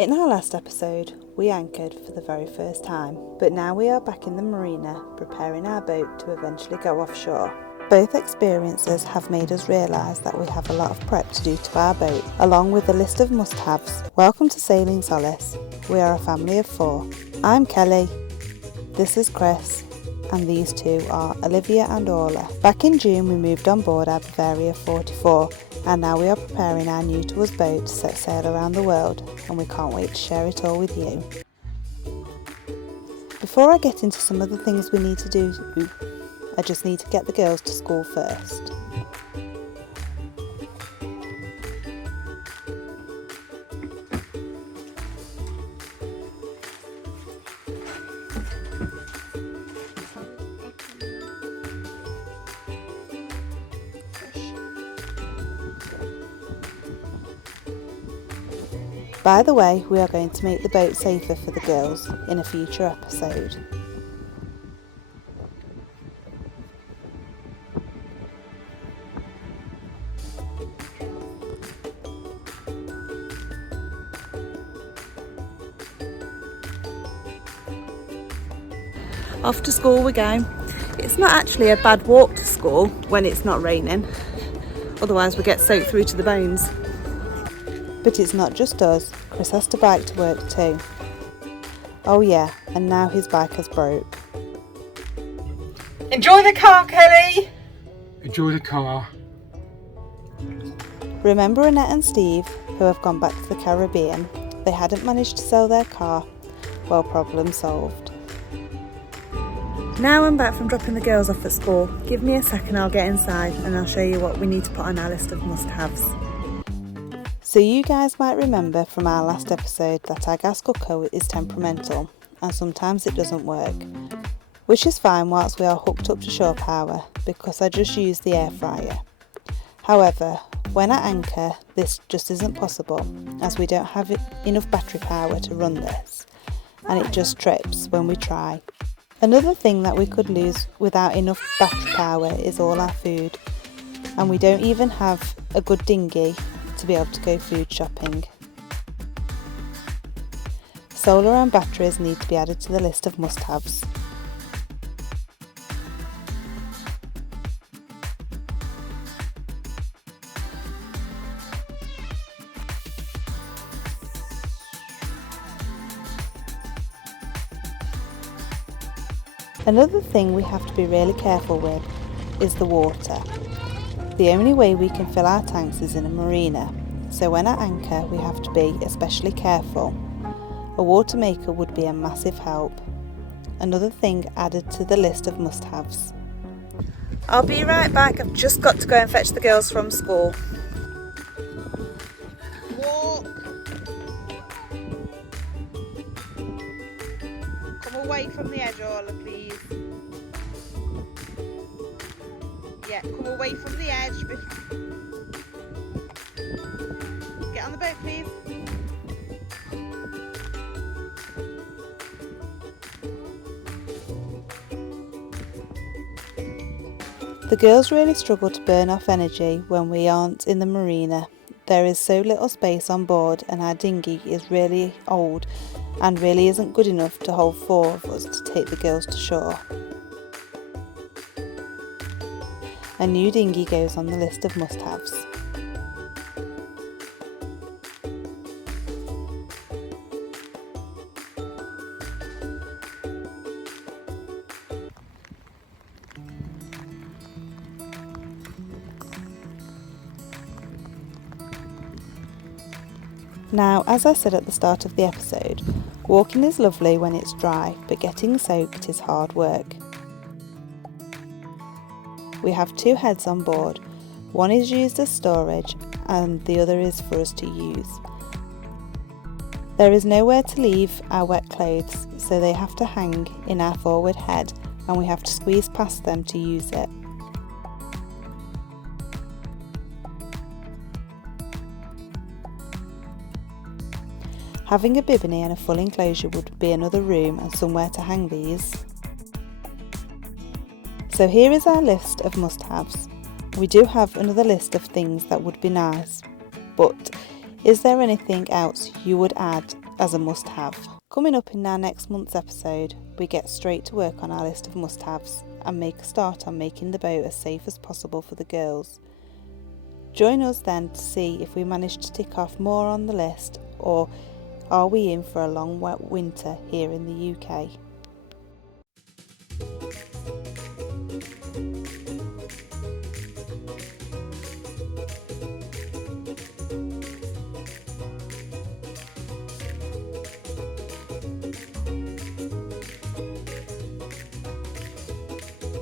In our last episode, we anchored for the very first time, but now we are back in the marina preparing our boat to eventually go offshore. Both experiences have made us realise that we have a lot of prep to do to our boat, along with a list of must-haves. Welcome to Sailing Solace. We are a family of 4. I'm Kelly, this is Chris, and these two are Olivia and Orla. Back in June we moved on board our Bavaria 44, and now we are preparing our new to us boat to set sail around the world, and we can't wait to share it all with you. Before I get into some of the things we need to do, I just need to get the girls to school first. By the way, we are going to make the boat safer for the girls in a future episode. Off to school we go. It's not actually a bad walk to school when it's not raining, otherwise we get soaked through to the bones. But it's not just us, Chris has to bike to work too. Oh yeah, and now his bike has broke. Enjoy the car, Kelly! Enjoy the car. Remember Annette and Steve, who have gone back to the Caribbean? They hadn't managed to sell their car. Well, problem solved. Now I'm back from dropping the girls off at school. Give me a second, I'll get inside and I'll show you what we need to put on our list of must-haves. So you guys might remember from our last episode that our gas cooker is temperamental and sometimes it doesn't work, which is fine whilst we are hooked up to shore power because I just use the air fryer. However, when I anchor, this just isn't possible as we don't have enough battery power to run this, and it just trips when we try. Another thing that we could lose without enough battery power is all our food, and we don't even have a good dinghy to be able to go food shopping. Solar and batteries need to be added to the list of must-haves. Another thing we have to be really careful with is the water. The only way we can fill our tanks is in a marina, so when at anchor we have to be especially careful. A water maker would be a massive help. Another thing added to the list of must-haves. I'll be right back, I've just got to go and fetch the girls from school. Walk! Come away from the edge, Orla, please. Yeah, come away from the edge. Get on the boat, please. The girls really struggle to burn off energy when we aren't in the marina. There is so little space on board and our dinghy is really old and really isn't good enough to hold 4 of us to take the girls to shore. A new dinghy goes on the list of must-haves. Now, as I said at the start of the episode, walking is lovely when it's dry, but getting soaked is hard work. We have 2 heads on board. One is used as storage and the other is for us to use. There is nowhere to leave our wet clothes, so they have to hang in our forward head and we have to squeeze past them to use it. Having a bimini and a full enclosure would be another room and somewhere to hang these. So here is our list of must-haves. We do have another list of things that would be nice, but is there anything else you would add as a must-have. Coming up in our next month's episode, we get straight to work on our list of must-haves and make a start on making the boat as safe as possible for the girls. Join us then to see if we manage to tick off more on the list, or are we in for a long wet winter here in the UK?